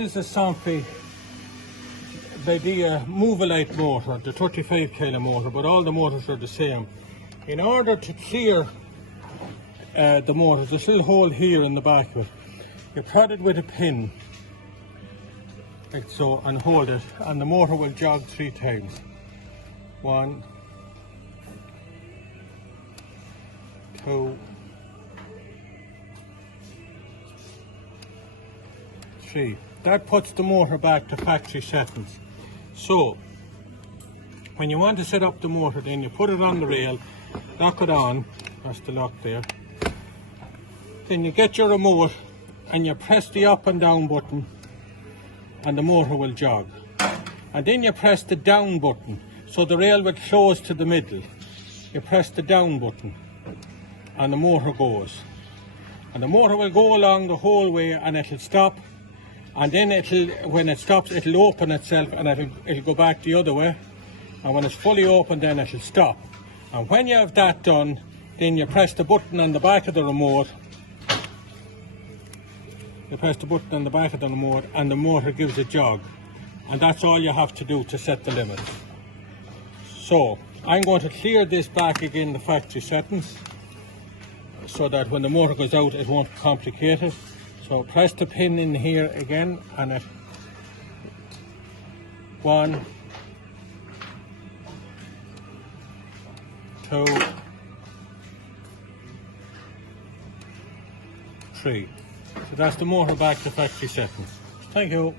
This is a Somfy Movelite motor, the 35 kilo motor, but all the motors are the same. In order to clear the motor, there's a little hole here in the back of it. You prod it with a pin, like so, and hold it, and the motor will jog 3 times. 1, 2, 3. That puts the motor back to factory settings. So, when you want to set up the motor, then you put it on the rail, lock it on, that's the lock there. Then you get your remote and you press the up and down button and the motor will jog. And then you press the down button, so the rail will close to the middle. You press the down button and the motor goes. And the motor will go along the whole way and it'll stop. And then when it stops, it'll open itself and it'll go back the other way. And when it's fully open, then it'll stop. And when you have that done, then you press the button on the back of the remote. You press the button on the back of the remote and the motor gives a jog. And that's all you have to do to set the limit. So, I'm going to clear this back again, the factory settings, so that when the motor goes out, it won't be complicated. So press the pin in here again and it 1, 2, 3. So that's the motor back to factory settings. Thank you.